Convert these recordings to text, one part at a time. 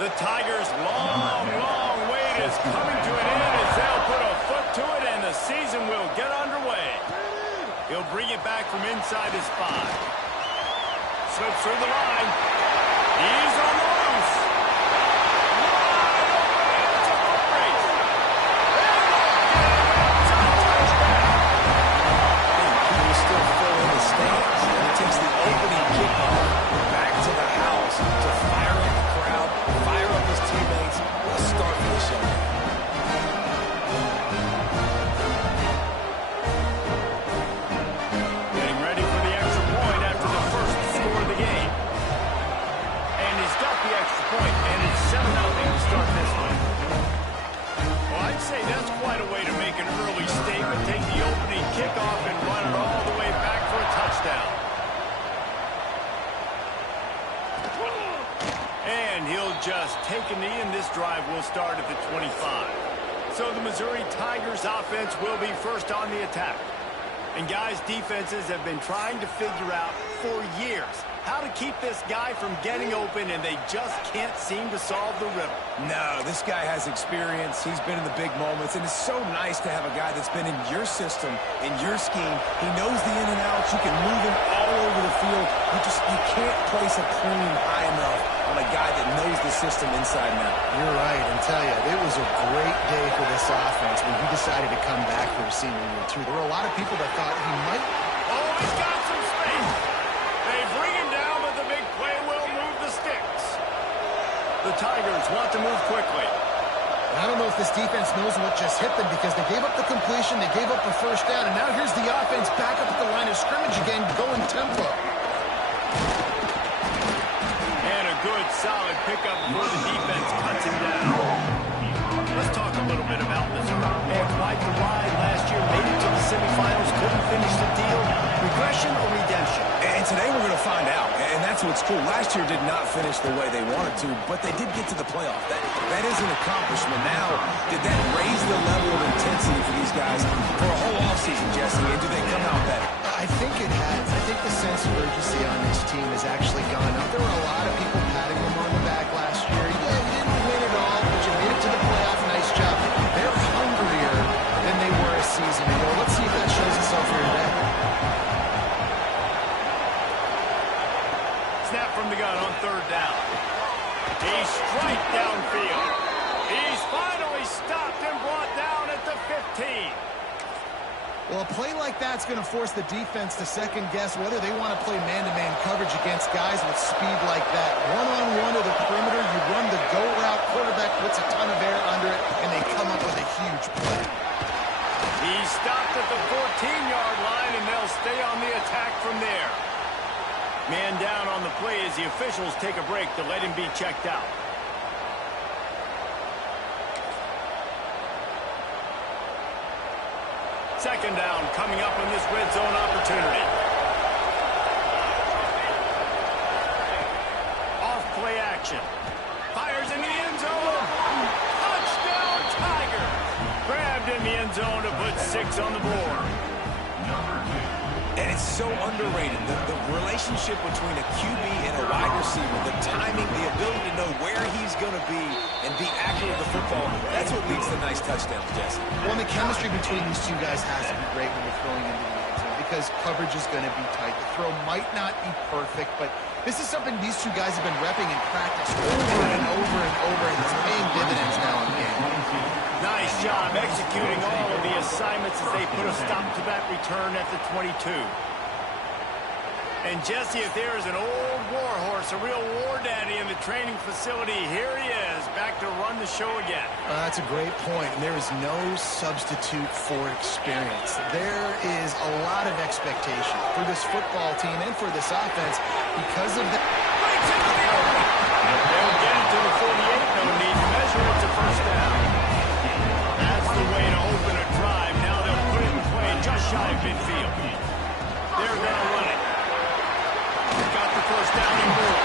The Tigers' long wait is coming to an end as they'll put a foot to it, and the season will get underway. He'll bring it back from inside his 5. Slips through the line. He's on the loose. Wide open. It's a foot race. People still fill in the stands, and it takes the opening kickoff back to the house to fire up the crowd, fire up his teammates. Let's start for the show. Getting ready for the extra point after the first score of the game. And he's got the extra point, and it's 7-0 to start this one. Well, I'd say that's quite a way to make an early statement. Take the opening kickoff and run it all the way back for a touchdown. And he'll just take a knee, and this drive will start at the 25. So the Missouri Tigers offense will be first on the attack. And guys, defenses have been trying to figure out for years how to keep this guy from getting open, and they just can't seem to solve the riddle. No, this guy has experience. He's been in the big moments, and it's so nice to have a guy that's been in your system, in your scheme. He knows the in and outs. You can move him all over the field. You can't place a premium high enough on a guy that knows the system inside and out. You're right, and tell you, it was a great day for this offense when he decided to come back for his senior year, too. There were a lot of people that thought he might. Oh, he's got some space. They bring him down, but the big play will move the sticks. The Tigers want to move quickly. I don't know if this defense knows what just hit them because they gave up the completion, they gave up the first down, and now here's the offense back up at the line of scrimmage again, going tempo. And a good, solid pickup before the defense cuts him down. Let's talk a little bit about Missouri. They had quite the ride last year, made it to the semifinals, couldn't finish the deal. Regression or redemption? And today we're going to find out, and that's what's cool. Last year did not finish the way they wanted to, but they did get to the playoff. That is an accomplishment. Now, did that raise the level of intensity for these guys for a whole offseason, Jesse, and do they come out better? I think it has. I think the sense of urgency on this team has actually gone up. There were a lot of people patting them on the back last year. Yeah, you didn't win it all, but you made it to the playoff. Nice job. They're hungrier than they were a season ago. Let's see if that shows itself here today. Snap from the gun on 3rd down. He's straight downfield. He's finally stopped and brought down at the 15. Well, a play like that's going to force the defense to second-guess whether they want to play man-to-man coverage against guys with speed like that. One-on-one to the perimeter, you run the go route, quarterback puts a ton of air under it, and they come up with a huge play. He stopped at the 14-yard line, and they'll stay on the attack from there. Man down on the play as the officials take a break to let him be checked out. Second down coming up in this red zone opportunity. Off play action. Fires in the end zone. Touchdown Tigers. Grabbed in the end zone to put 6 on the board. And it's so underrated. The relationship between a QB and a wide receiver, the timing, the ability to know where he's going to be and be accurate with the football, that's what leads to nice touchdowns, Jesse. Well, the chemistry between these two guys has to be great when you're throwing into the end zone because coverage is going to be tight. The throw might not be perfect, but this is something these two guys have been repping in practice over and over and over, and it's paying dividends now in the game. Nice job executing all of the assignments as they put a stop to that return at the 22. And Jesse, if there is an old war horse, a real war daddy in the training facility, here he is, back to run the show again. That's a great point, and there is no substitute for experience. There is a lot of expectation for this football team and for this offense because of that. They'll get it to the 48, no need to measure it to first down. That's the way to open a drive. Now they'll put it in play just shy of midfield. They're going to run it. Got the first down and more.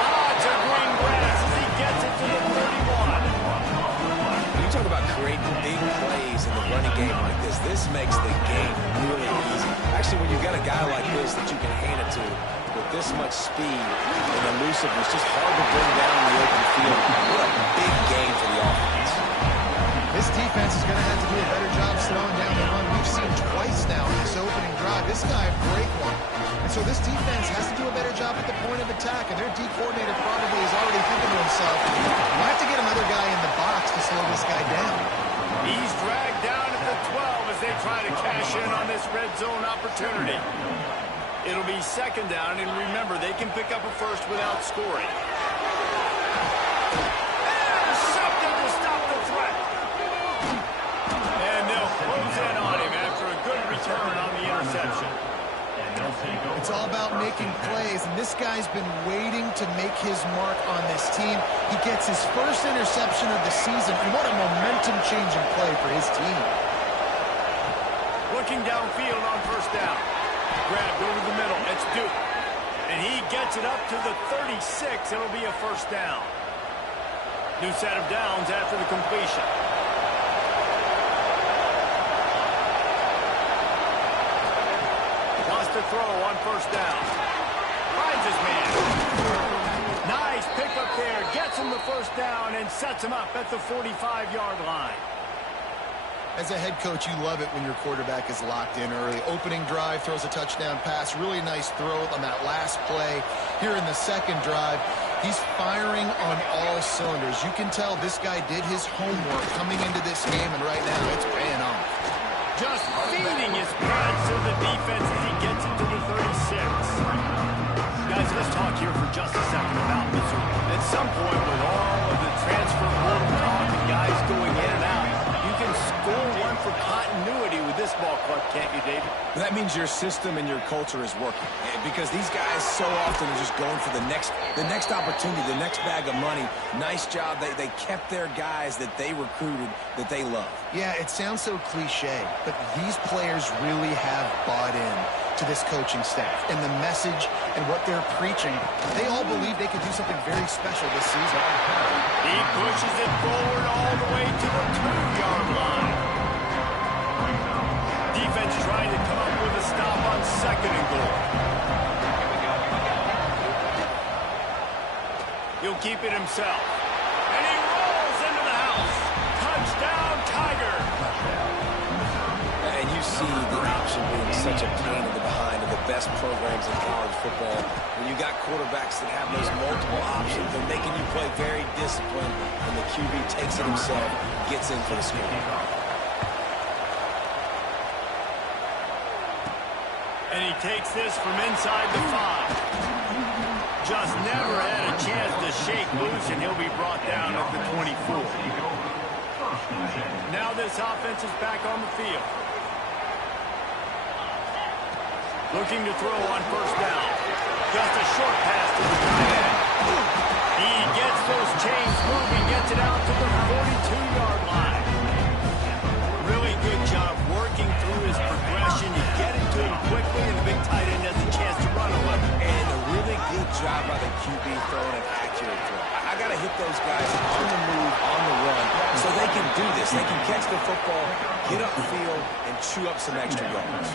Lots of green grass as he gets it to the 31. When you talk about creating big plays in the running game like this makes the game really easy. Actually, when you've got a guy like this that you can hand it to, with this much speed and elusiveness, just hard to bring down in the open field. What a big game for the offense. This defense is going to have to do a better job slowing down the run. We've seen twice now in this opening drive. This guy break one. And so this defense has to do a better job at the point of attack, and their D coordinator probably is already thinking to himself, we'll have to get another guy in the box to slow this guy down. He's dragged down at the 12 as they try to cash in on this red zone opportunity. It'll be second down, and remember, they can pick up a first without scoring. Something to stop the threat. And they'll close in on him after a good return on the interception. It's all about making plays, and this guy's been waiting to make his mark on this team. He gets his first interception of the season, and what a momentum-changing play for his team. Looking downfield on first down. Grabbed over the middle. It's Duke. And he gets it up to the 36. It'll be a first down. New set of downs after the completion. Wants to throw on first down. Finds his man. Nice pickup there. Gets him the first down and sets him up at the 45-yard line. As a head coach, you love it when your quarterback is locked in early. Opening drive, throws a touchdown pass. Really nice throw on that last play. Here in the second drive, he's firing on all cylinders. You can tell this guy did his homework coming into this game, and right now it's paying off. Just feeding his pads to the defense as he gets into the 36. Guys, let's talk here for just a second about Missouri. At some point, with all of the transfer portal talk and guys going in and out, you can score one for continuity with this ball club, can't you, David? That means your system and your culture is working, because these guys so often are just going for the next opportunity, the next bag of money. Nice job. They kept their guys that they recruited, that they love. Yeah, it sounds so cliche, but these players really have bought in to this coaching staff and the message and what they're preaching. They all believe they could do something very special this season. He pushes it forward all the way to the 2-yard line. Defense trying to come up with a stop on second and goal. He'll keep it himself. And he rolls into the house. Touchdown, Tiger. And you see the option being such a pain in the behind of the best programs in college football. When you got quarterbacks that have those multiple options, they're making you play very disciplined, and the QB takes it himself, gets in for the score. And he takes this from inside the 5. Just never had a chance to shake loose, and he'll be brought down at the 24. Now this offense is back on the field. Looking to throw on first down. Just a short pass to the tight end. He gets those chains moving, gets it out to the 42-yard line. Really good job working through his progression. You get it to him quickly, and the big tight end has a chance to run a little. And a really good job by the QB throwing an accurate throw. I got to hit those guys on the move, on the run, so they can do this. They can catch the football, get upfield, and chew up some extra yards.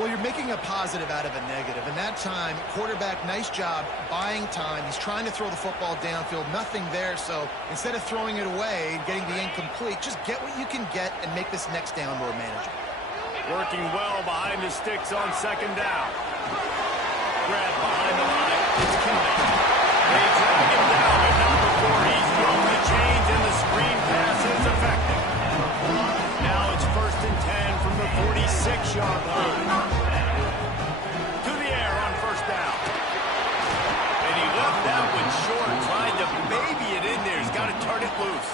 Well, you're making a positive out of a negative. And that time, quarterback, nice job buying time. He's trying to throw the football downfield. Nothing there. So instead of throwing it away and getting the incomplete, just get what you can get and make this next down more manageable. Working well behind the sticks on second down. Grab behind the line. It's Kinley. They drag him down, but not before he's thrown the chains, and the screen pass is effective. Now it's first and 10 from the 46-yard line. To the air on first down. And he left that one short, trying to baby it in there. He's got to turn it loose.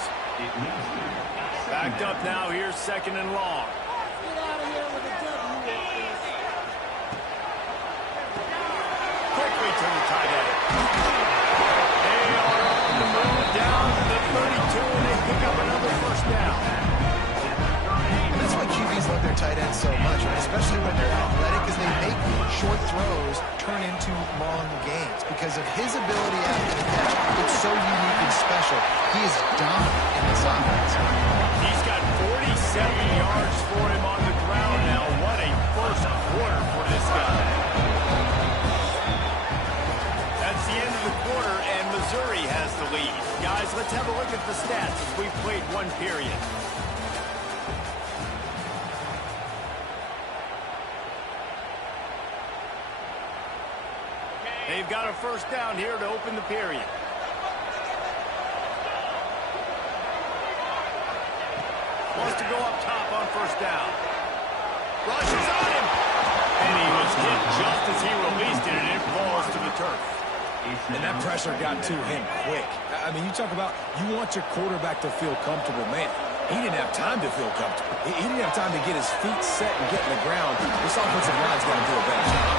Backed up now here, second and long. Quickly to the tight end. They are on the move down to the 32, and they pick up another first down. And that's why QBs love their tight ends so much, right? Especially when they're athletic, because they make short throws turn into long gains. Because of his ability after the catch, it's so unique and special. He is dominant in this offense. He's got 47 yards for him on the ground now. What a first quarter for this guy. lead. Guys, let's have a look at the stats as we've played one period. They've got a first down here to open the period. Wants to go up top on first down. Rushes on him. And he was hit just as he released it, and it falls to the turf. And that pressure got to him quick. I mean, you talk about you want your quarterback to feel comfortable. Man, he didn't have time to feel comfortable. He didn't have time to get his feet set and get in the ground. This offensive line's got to do a better job.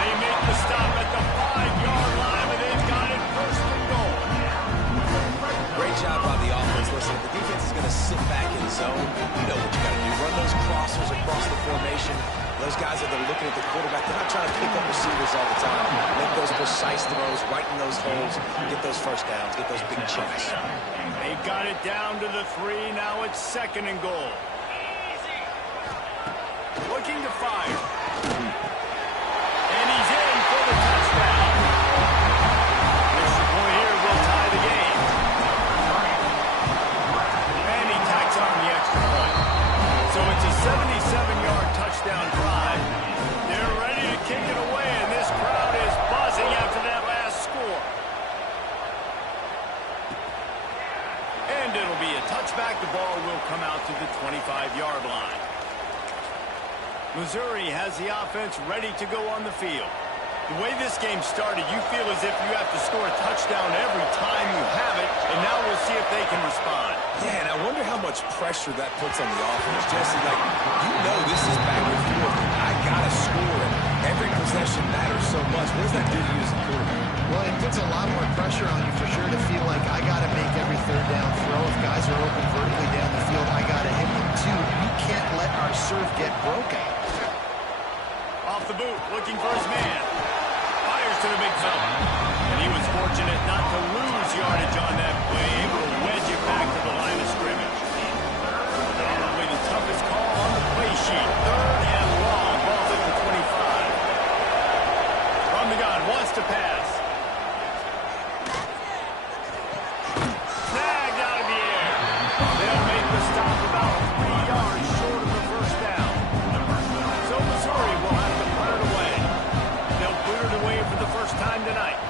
They make the stop at the 5-yard line, and they've got it first and goal. Great job by the offense. Listen, if the defense is going to sit back in zone, you know what you got to do. Run those crossers across the formation. Those guys that are looking at the quarterback, they're not trying to pick up receivers all the time. Make those precise throws, right in those holes, get those first downs, get those big chunks. They've got it down to the 3. Now it's second and goal. Looking to fire. And he's in for the touchdown. Extra point here will tie the game. And he tacks on the extra point. So it's a 77-yard touchdown drive. They're ready to kick it away, and this crowd is buzzing after that last score. And it'll be a touchback. The ball will come out to the 25-yard line. Missouri has the offense ready to go on the field. The way this game started, you feel as if you have to score a touchdown every time you have it, and now we'll see if they can respond. Yeah, and I wonder how much pressure that puts on the offense. Jesse, like, you know this is back and forth. I got to score, and every possession matters so much. What does that do to you as a quarterback? Well, it puts a lot more pressure on you for sure to feel like I got to make every third down throw. If guys are open vertically down the field, I got to hit them too. You can't let our serve get broken. Off the boot, looking for his man. Fires to the big zone. And he was fortunate not to lose yardage on that play, able to wedge it back to the line of scrimmage. Probably the toughest call on the play sheet. Third and long, ball at the 25. From the gun, wants to pass. Snagged out of the air. They'll make the stop about 3 yards short of the first down. So Missouri will have to put it away. They'll put it away for the first time tonight.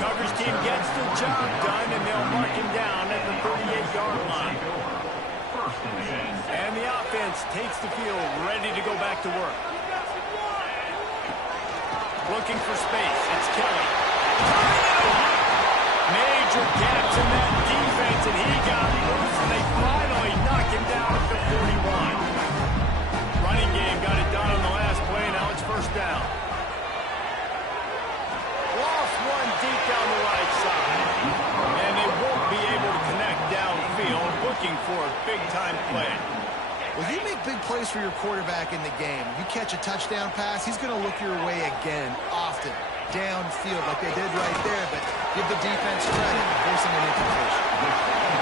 Coverage team gets the job done, and they'll mark him down at the 38-yard line. And the offense takes the field, ready to go back to work. Looking for space. It's Kelly. Major gaps in that defense, and he got loose, and they finally knock him down at the 41. Running game got it done on the last play. Now it's first down. Lost one deep down the right side. And they won't be able to connect downfield, looking for a big-time play. Well, you make big plays for your quarterback in the game. You catch a touchdown pass, he's going to look your way again, often, downfield like they did right there, but give the defense credit for forcing an incompletion.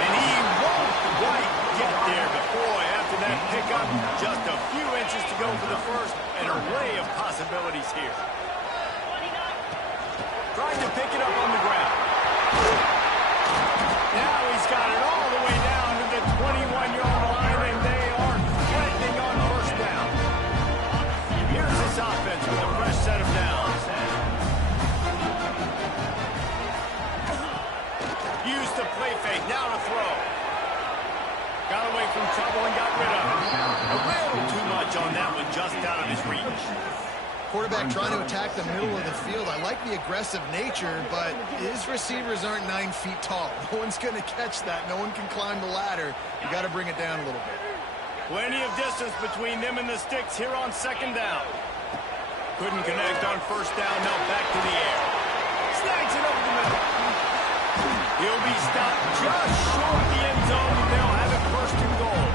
And he won't quite get there, but boy, after that pickup, just a few inches to go for the first, and an array of possibilities here. Trying to pick it up on the ground. Now he's got it all the way down to the 21-yard line, and they are threatening on first down. Here's this offense with a fresh set of downs. Used the play fake, now to throw. Got away from trouble and got rid of it. A little too much on that one, just out of his reach. Quarterback trying to attack the middle of the field. I like the aggressive nature, but his receivers aren't 9 feet tall. No one's going to catch that. No one can climb the ladder. You got to bring it down a little bit. Plenty of distance between them and the sticks here on second down. Couldn't connect on first down. Now back to the air. Snags it over the middle. He'll be stopped just short of the end zone. They'll have it first and goal.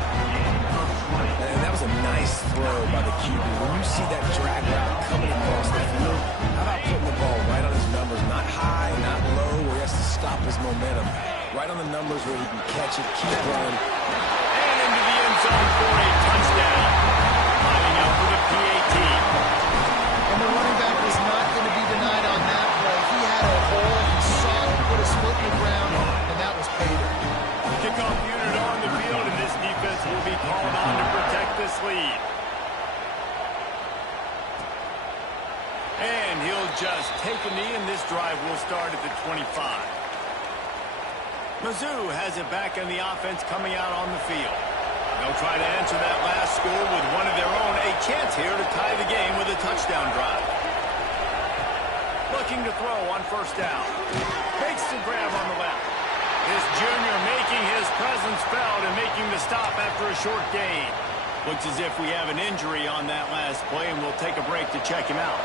And that was a nice throw by the QB. When you see that drag route coming across the field, how about putting the ball right on his numbers? Not high, not low, where he has to stop his momentum. Right on the numbers where he can catch it, keep running. And into the end zone for a touchdown. Lining out for the PAT. And the this lead. And he'll just take a knee, and this drive will start at the 25. Mizzou has it back on the offense coming out on the field. They'll try to answer that last score with one of their own. A chance here to tie the game with a touchdown drive. Looking to throw on first down. Makes the grab on the left. This junior making his presence felt and making the stop after a short gain. Looks as if we have an injury on that last play, and we'll take a break to check him out.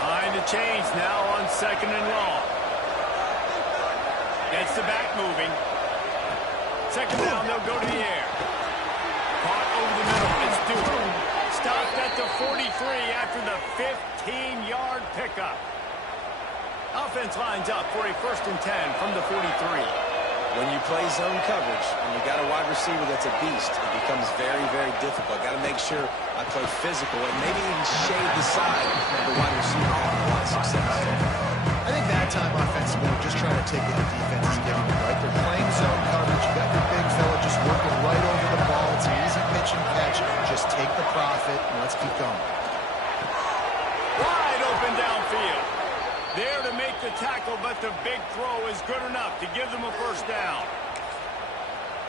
Behind the chains now on 2nd and long. Gets the back moving. 2nd down, they'll go to the air. Caught over the middle. It's Duke. Stopped at the 43 after the 15-yard pickup. Offense lines up for a 1st and 10 from the 43. When you play zone coverage and you got a wide receiver that's a beast, it becomes very, very difficult. Got to make sure I play physical and maybe even shade the side of the wide receiver to have a lot of success. I think that time offensively, we're just trying to take what the defense is giving them, right? They're playing zone coverage. You got your big fella just working right over the ball. It's an easy pitch and catch. Just take the profit and let's keep going. Wide open downfield. There to make the tackle, but the big throw is good enough to give them a 1st down.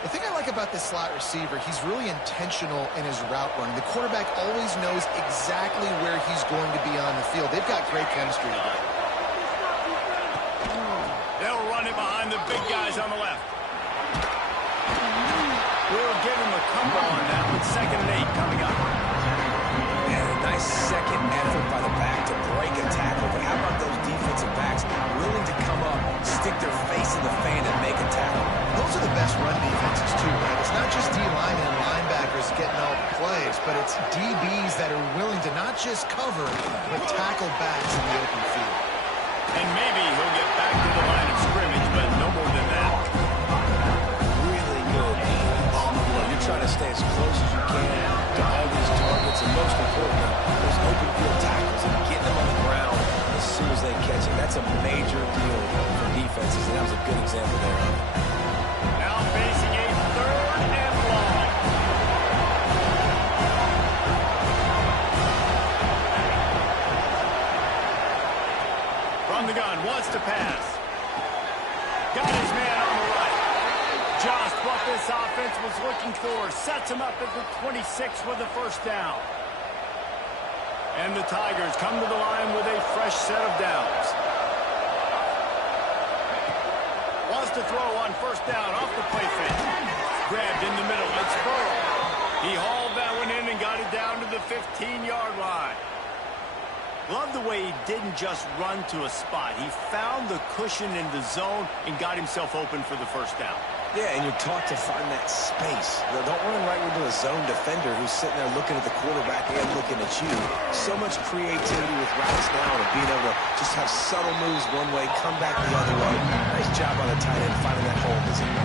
The thing I like about this slot receiver, he's really intentional in his route running. The quarterback always knows exactly where he's going to be on the field. They've got great chemistry together. They'll run it behind the big guys on the left. We'll give him a couple on that with 2nd and 8 coming up. And a nice second effort by the back to break a tackle. But how about those defensive backs willing to come up, stick their face in the fan, and make a tackle? Those are the best run defenses, too, right? It's not just D-line and linebackers getting all the plays, but it's DBs that are willing to not just cover, but tackle backs in the open field. And maybe he'll get back to the line of scrimmage, but no more than that. Really good defense. You're trying to stay as close as you can to all these targets, and most importantly, those open field tackles and getting them on the ground as soon as they catch it. That's a major deal for defenses, and that was a good example there of it. Now facing a 3rd and long. From the gun, wants to pass. Got his man on the right. Just what this offense was looking for. Sets him up at the 26 with a 1st down. And the Tigers come to the line with a fresh set of downs. Wants to throw on 1st down off the play fake. Grabbed in the middle. It's Burrow. He hauled that one in and got it down to the 15-yard line. Love the way he didn't just run to a spot. He found the cushion in the zone and got himself open for the 1st down. Yeah, and you're taught to find that space. Don't run right into a zone defender who's sitting there looking at the quarterback and looking at you. So much creativity with routes now and being able to just have subtle moves one way, come back the other way. Nice job on the tight end finding that hole in the zone.